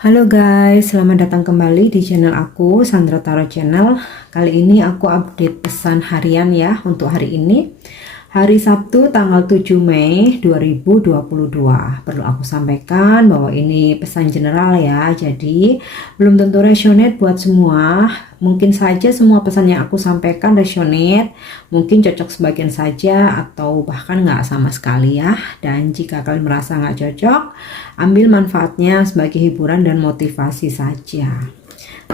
Halo guys, selamat datang kembali di channel aku, Sandra Tarot Channel. Kali ini aku update pesan harian ya untuk hari ini. Hari Sabtu tanggal 7 Mei 2022. Perlu aku sampaikan bahwa ini pesan general ya, jadi belum tentu resonate buat semua. Mungkin saja semua pesan yang aku sampaikan resonate, mungkin cocok sebagian saja atau bahkan nggak sama sekali ya. Dan jika kalian merasa nggak cocok, ambil manfaatnya sebagai hiburan dan motivasi saja.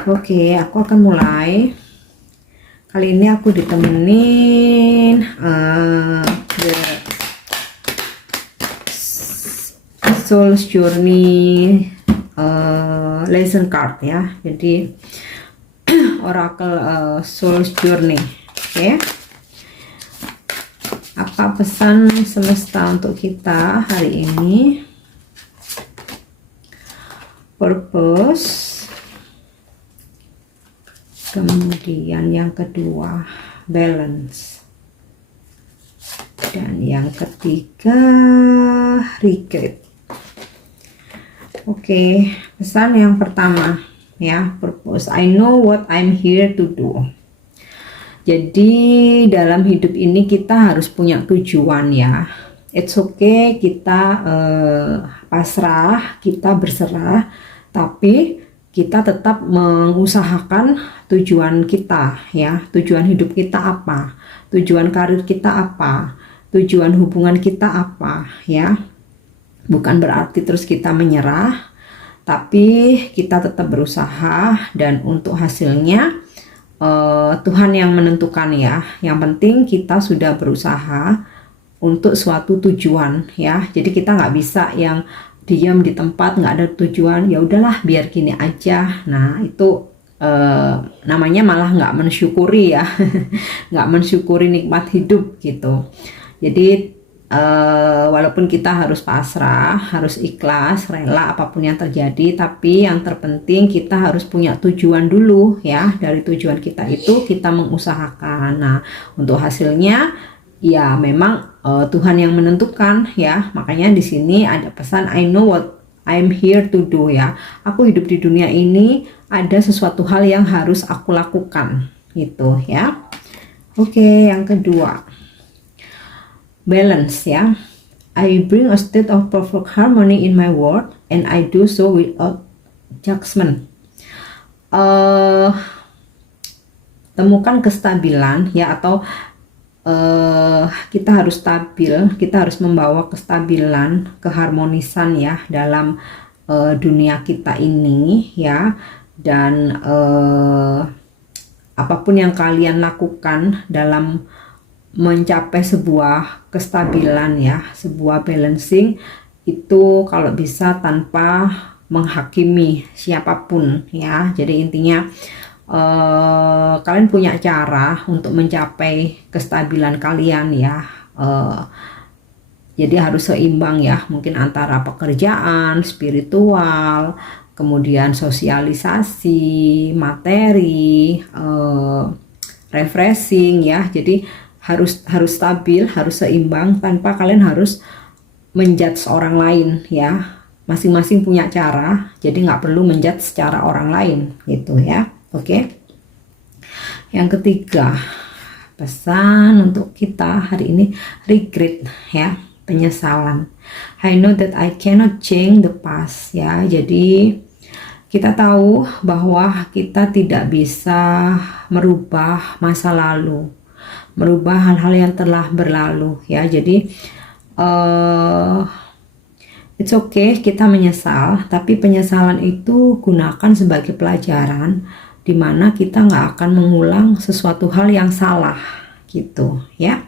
Oke, aku akan mulai. Kali ini aku ditemenin the Soul's Journey lesson card ya. Jadi Oracle Soul's Journey. Oke. Apa pesan semesta untuk kita hari ini? Purpose. Kemudian yang kedua balance, dan yang ketiga regret. Oke, pesan yang pertama ya, purpose. I know what I'm here to do. Jadi dalam hidup ini kita harus punya tujuan ya. It's okay kita pasrah, kita berserah, tapi kita tetap mengusahakan tujuan kita ya, tujuan hidup kita apa, tujuan karir kita apa, tujuan hubungan kita apa ya. Bukan berarti terus kita menyerah, tapi kita tetap berusaha, dan untuk hasilnya Tuhan yang menentukan ya. Yang penting kita sudah berusaha untuk suatu tujuan ya. Jadi kita nggak bisa yang diam di tempat nggak ada tujuan, ya udahlah biar gini aja. Nah itu namanya malah nggak mensyukuri ya. Nggak mensyukuri nikmat hidup gitu. Jadi walaupun kita harus pasrah, harus ikhlas, rela apapun yang terjadi, tapi yang terpenting kita harus punya tujuan dulu ya. Dari tujuan kita itu kita mengusahakan. Nah untuk hasilnya ya memang Tuhan yang menentukan ya. Makanya di sini ada pesan I know what I'm here to do ya. Aku hidup di dunia ini ada sesuatu hal yang harus aku lakukan gitu ya. Oke, yang kedua balance ya. I bring a state of perfect harmony in my world and I do so without judgment. Temukan kestabilan ya, atau kita harus stabil, kita harus membawa kestabilan, keharmonisan ya dalam dunia kita ini ya. Dan apapun yang kalian lakukan dalam mencapai sebuah kestabilan ya, sebuah balancing, itu kalau bisa tanpa menghakimi siapapun ya. Jadi intinya kalian punya cara untuk mencapai kestabilan kalian ya. Jadi harus seimbang ya, mungkin antara pekerjaan, spiritual, kemudian sosialisasi, materi, refreshing ya. Jadi harus stabil, harus seimbang tanpa kalian harus menjudge orang lain ya. Masing-masing punya cara, jadi nggak perlu menjudge secara orang lain gitu ya. Oke. Yang ketiga, pesan untuk kita hari ini regret ya, penyesalan. I know that I cannot change the past ya. Jadi kita tahu bahwa kita tidak bisa merubah masa lalu, merubah hal-hal yang telah berlalu ya. Jadi it's okay kita menyesal, tapi penyesalan itu gunakan sebagai pelajaran di mana kita nggak akan mengulang sesuatu hal yang salah gitu ya.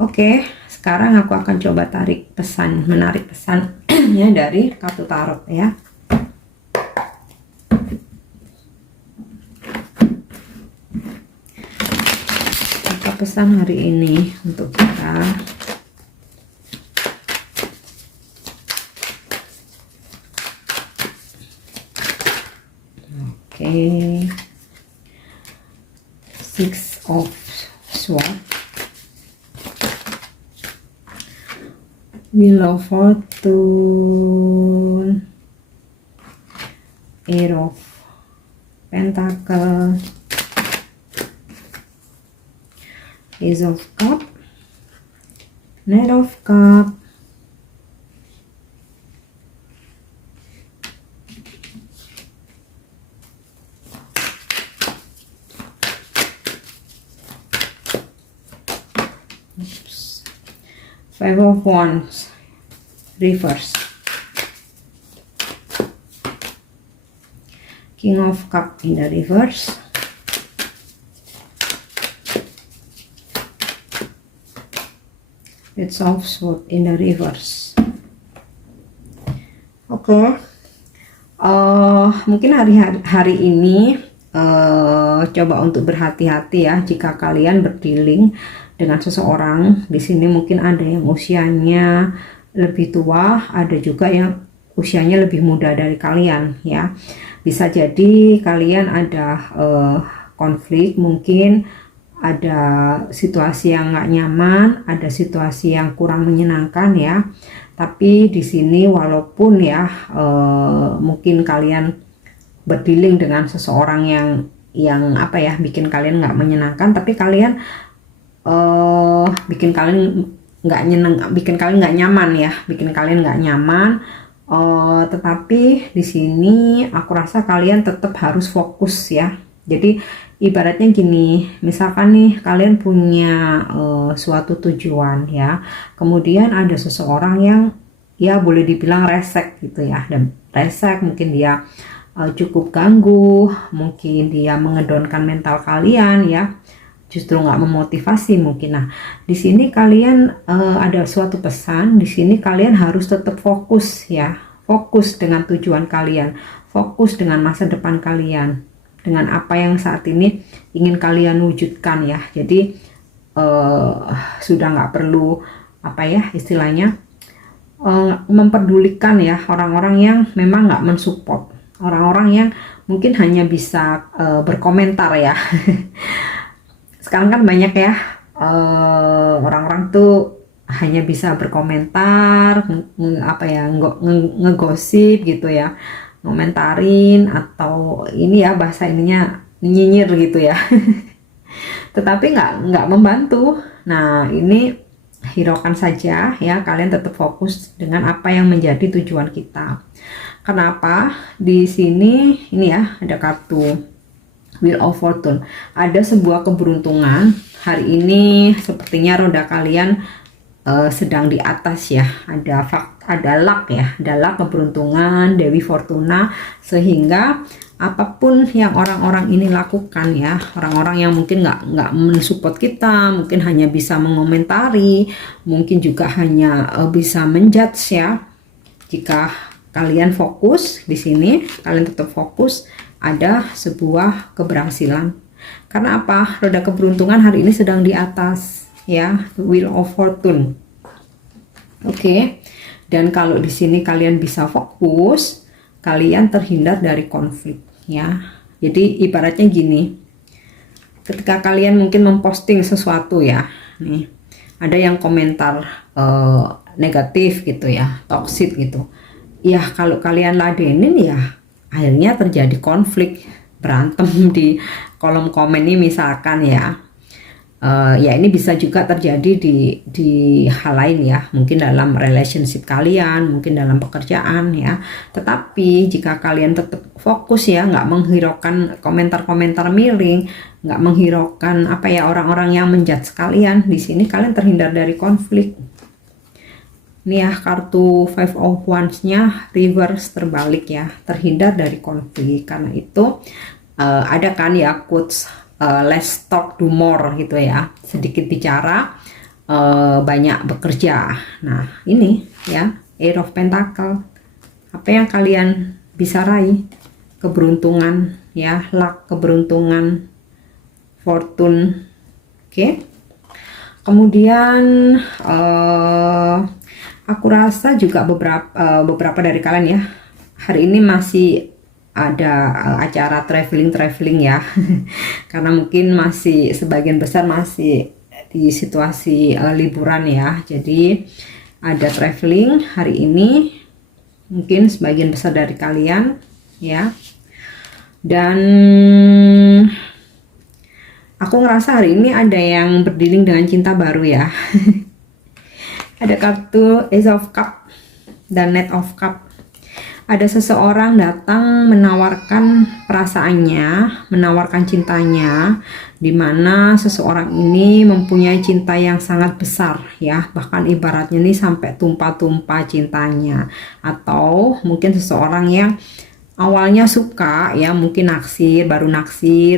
Oke, sekarang aku akan coba menarik pesannya dari kartu tarot ya. Apa pesan hari ini untuk kita? Oke, Six of Swords, Wheel of Fortune, Eight of Pentacle, Ace of Cup, Knight of Cup, Five of Wands, reverse, King of Cup in the reverse, Page of Swords in the reverse. Oke. Mungkin hari ini coba untuk berhati-hati ya jika kalian berdealing dengan seseorang. Di sini mungkin ada yang usianya lebih tua, ada juga yang usianya lebih muda dari kalian ya. Bisa jadi kalian ada konflik, mungkin ada situasi yang nggak nyaman, ada situasi yang kurang menyenangkan ya. Tapi di sini walaupun ya mungkin kalian berdealing dengan seseorang yang apa ya bikin kalian nggak menyenangkan, tapi kalian bikin kalian nggak nyaman ya, bikin kalian nggak nyaman. Tetapi di sini aku rasa kalian tetap harus fokus ya. Jadi ibaratnya gini, misalkan nih kalian punya suatu tujuan ya, kemudian ada seseorang yang ya boleh dibilang resek gitu ya, dan resek mungkin dia cukup ganggu, mungkin dia mengedonkan mental kalian ya, justru nggak memotivasi mungkin. Nah di sini kalian ada suatu pesan, di sini kalian harus tetap fokus ya, fokus dengan tujuan kalian, fokus dengan masa depan kalian, dengan apa yang saat ini ingin kalian wujudkan ya. Jadi sudah nggak perlu apa ya istilahnya memperdulikan ya orang-orang yang memang nggak mensupport, orang-orang yang mungkin hanya bisa berkomentar ya. Sekarang kan banyak ya orang-orang tuh hanya bisa berkomentar, apa ya, ngegosip gitu ya, ngomentarin atau ini ya bahasa ininya nyinyir gitu ya. Tetapi nggak membantu. Nah ini hiraukan saja ya, kalian tetap fokus dengan apa yang menjadi tujuan kita. Kenapa di sini ini ya ada kartu Wheel of Fortune, ada sebuah keberuntungan hari ini. Sepertinya roda kalian sedang di atas ya, ada luck ya, ada luck, keberuntungan, Dewi Fortuna, sehingga apapun yang orang-orang ini lakukan ya, orang-orang yang mungkin nggak mensupport kita, mungkin hanya bisa mengomentari, mungkin juga hanya bisa menjudge ya. Jika kalian fokus di sini, kalian tetap fokus, ada sebuah keberhasilan. Karena apa? Roda keberuntungan hari ini sedang di atas ya, Wheel of Fortune. Oke. Dan kalau di sini kalian bisa fokus, kalian terhindar dari konflik ya. Jadi ibaratnya gini, ketika kalian mungkin memposting sesuatu ya, nih ada yang komentar negatif gitu ya, toxic gitu ya, kalau kalian ladenin ya akhirnya terjadi konflik, berantem di kolom komen ini misalkan ya. Ya ini bisa juga terjadi di hal lain ya, mungkin dalam relationship kalian, mungkin dalam pekerjaan ya. Tetapi jika kalian tetap fokus ya, nggak menghiraukan komentar-komentar miring, nggak menghiraukan apa ya orang-orang yang menjudge kalian, di sini kalian terhindar dari konflik. Ini ya kartu Five of Wands-nya reverse, terbalik ya, terhindar dari konflik. Karena itu ada kan ya quotes, less talk do more gitu ya, sedikit bicara banyak bekerja. Nah ini ya Eight of Pentacle, apa yang kalian bisa raih? Keberuntungan ya, luck, keberuntungan, fortune. Oke. Kemudian aku rasa juga beberapa dari kalian ya hari ini masih ada acara traveling ya. Karena mungkin masih sebagian besar masih di situasi liburan ya, jadi ada traveling hari ini. Mungkin sebagian besar dari kalian ya. Dan aku ngerasa hari ini ada yang berdilling dengan cinta baru ya. Ada kartu Ace of Cup dan Knight of Cup. Ada seseorang datang menawarkan perasaannya, menawarkan cintanya, dimana seseorang ini mempunyai cinta yang sangat besar ya, bahkan ibaratnya nih sampai tumpah-tumpah cintanya. Atau mungkin seseorang yang awalnya suka ya, mungkin naksir,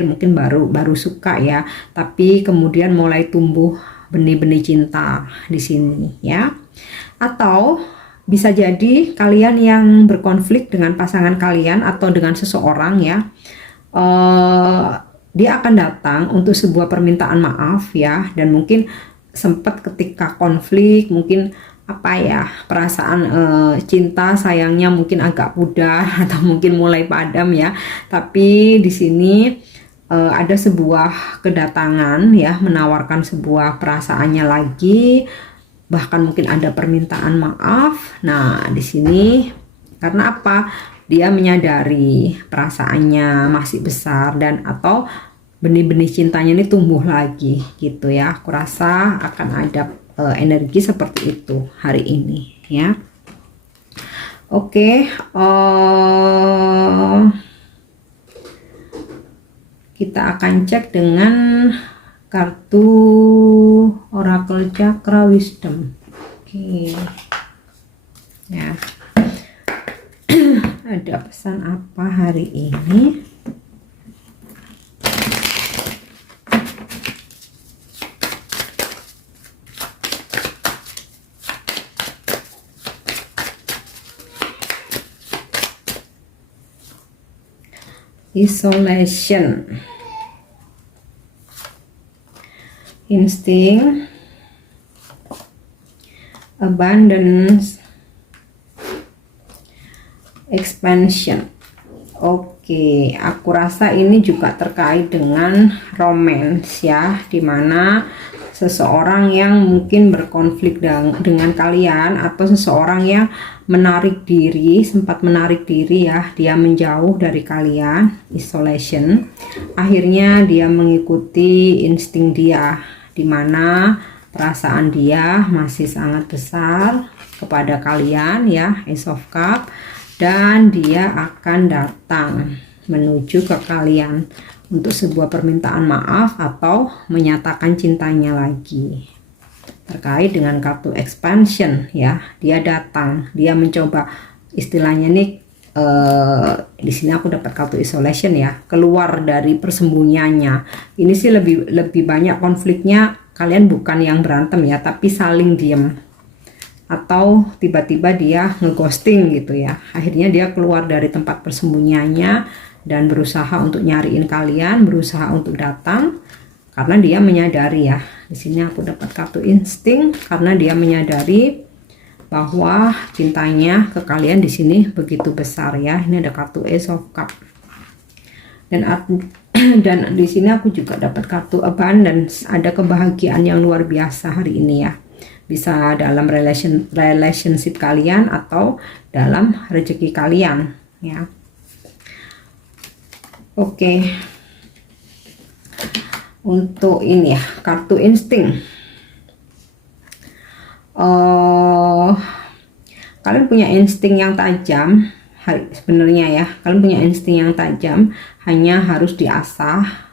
mungkin baru suka ya, tapi kemudian mulai tumbuh benih-benih cinta di sini ya. Atau bisa jadi kalian yang berkonflik dengan pasangan kalian atau dengan seseorang ya, dia akan datang untuk sebuah permintaan maaf ya, dan mungkin sempat ketika konflik mungkin apa ya, perasaan cinta sayangnya mungkin agak pudar atau mungkin mulai padam ya. Tapi di sini ada sebuah kedatangan ya, menawarkan sebuah perasaannya lagi, bahkan mungkin ada permintaan maaf. Nah, di sini karena apa? Dia menyadari perasaannya masih besar dan atau benih-benih cintanya ini tumbuh lagi gitu ya. Aku rasa akan ada energi seperti itu hari ini ya. Oke, kita akan cek dengan kartu Oracle Chakra Wisdom. Oke. Ya. Ada pesan apa hari ini? Isolation, instinct, abundance, expansion. Oke, aku rasa ini juga terkait dengan romance ya, dimana seseorang yang mungkin berkonflik dengan kalian atau seseorang yang sempat menarik diri ya, dia menjauh dari kalian, isolation. Akhirnya dia mengikuti insting dia, dimana perasaan dia masih sangat besar kepada kalian ya, Ace of Cup, dan dia akan datang menuju ke kalian untuk sebuah permintaan maaf atau menyatakan cintanya lagi. Terkait dengan kartu expansion ya, dia datang, dia mencoba, istilahnya nih di sini aku dapat kartu isolation ya, keluar dari persembunyiannya. Ini sih lebih banyak konfliknya, kalian bukan yang berantem ya, tapi saling diem atau tiba-tiba dia ngeghosting gitu ya. Akhirnya dia keluar dari tempat persembunyiannya dan berusaha untuk nyariin kalian, berusaha untuk datang karena dia menyadari ya. Di sini aku dapat kartu insting karena dia menyadari bahwa cintanya ke kalian di sini begitu besar ya. Ini ada kartu Ace of Cup. Dan di sini aku juga dapat kartu abundance, ada kebahagiaan yang luar biasa hari ini ya. Bisa dalam relationship kalian atau dalam rezeki kalian ya. Oke. Untuk ini ya, kartu insting. Kalian punya insting yang tajam sebenarnya ya. Kalian punya insting yang tajam, hanya harus diasah.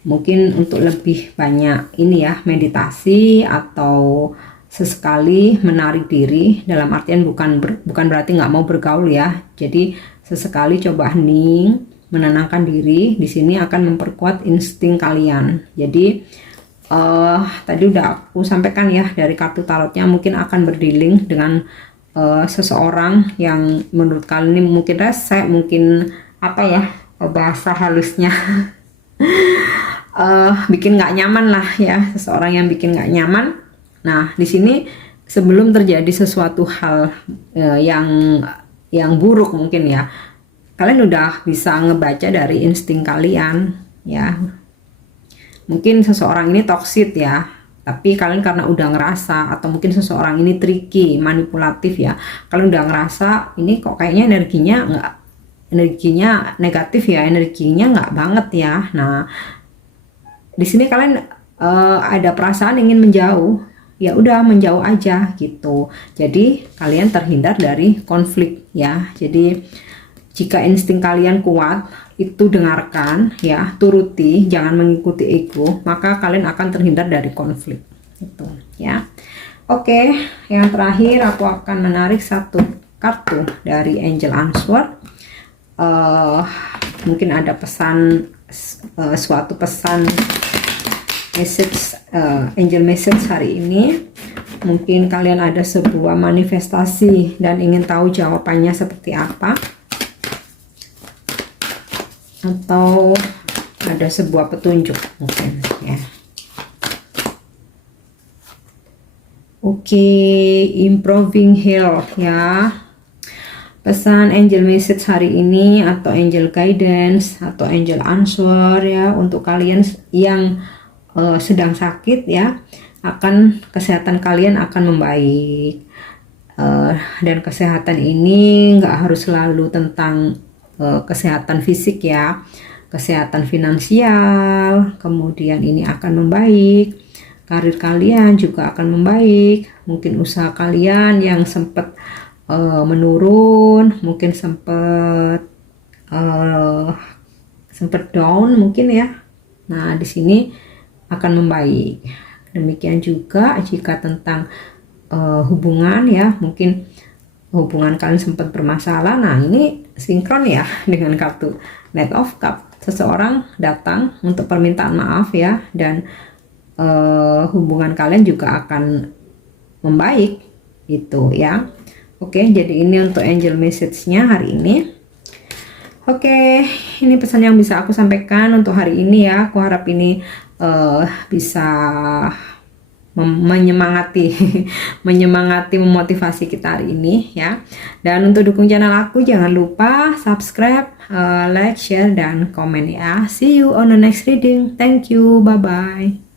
Mungkin untuk lebih banyak ini ya, meditasi atau sesekali menarik diri, dalam artian bukan berarti nggak mau bergaul ya. Jadi sesekali coba hening, menenangkan diri. Di sini akan memperkuat insting kalian. Jadi tadi udah aku sampaikan ya, dari kartu tarotnya mungkin akan berdealing dengan seseorang yang menurut kalian ini mungkin rese, mungkin apa ya, bahasa halusnya bikin nggak nyaman lah ya, seseorang yang bikin nggak nyaman. Nah di sini sebelum terjadi sesuatu hal yang buruk mungkin ya, kalian udah bisa ngebaca dari insting kalian ya. Mungkin seseorang ini toksik ya, Tapi kalian karena udah ngerasa, atau mungkin seseorang ini tricky, manipulatif ya, kalian udah ngerasa ini kok kayaknya energinya negatif ya, energinya nggak banget ya. Nah, di sini kalian ada perasaan ingin menjauh, ya udah menjauh aja gitu. Jadi kalian terhindar dari konflik ya. Jadi jika insting kalian kuat, itu dengarkan ya, turuti, jangan mengikuti ego, maka kalian akan terhindar dari konflik gitu ya. Oke, yang terakhir aku akan menarik satu kartu dari Angel Answer. Mungkin ada pesan, suatu pesan message, angel message hari ini. Mungkin kalian ada sebuah manifestasi dan ingin tahu jawabannya seperti apa, atau ada sebuah petunjuk mungkin ya. Oke, improving health ya. Pesan angel message hari ini, atau angel guidance, atau angel answer ya, untuk kalian yang sedang sakit ya, akan kesehatan kalian akan membaik. Dan kesehatan ini nggak harus selalu tentang kesehatan fisik ya, kesehatan finansial, kemudian ini akan membaik, karir kalian juga akan membaik, mungkin usaha kalian yang sempat menurun, mungkin sempat down mungkin ya. Nah, di sini akan membaik. Demikian juga jika tentang hubungan ya, mungkin hubungan kalian sempat bermasalah. Nah, ini sinkron ya dengan kartu Knight of Cup. Seseorang datang untuk permintaan maaf ya, dan hubungan kalian juga akan membaik itu ya. Oke, jadi ini untuk angel message-nya hari ini. Oke, ini pesan yang bisa aku sampaikan untuk hari ini ya. Aku harap ini bisa menyemangati memotivasi kita hari ini ya. Dan untuk dukung channel aku, jangan lupa subscribe, like, share, dan komen ya. See you on the next reading. Thank you, bye bye.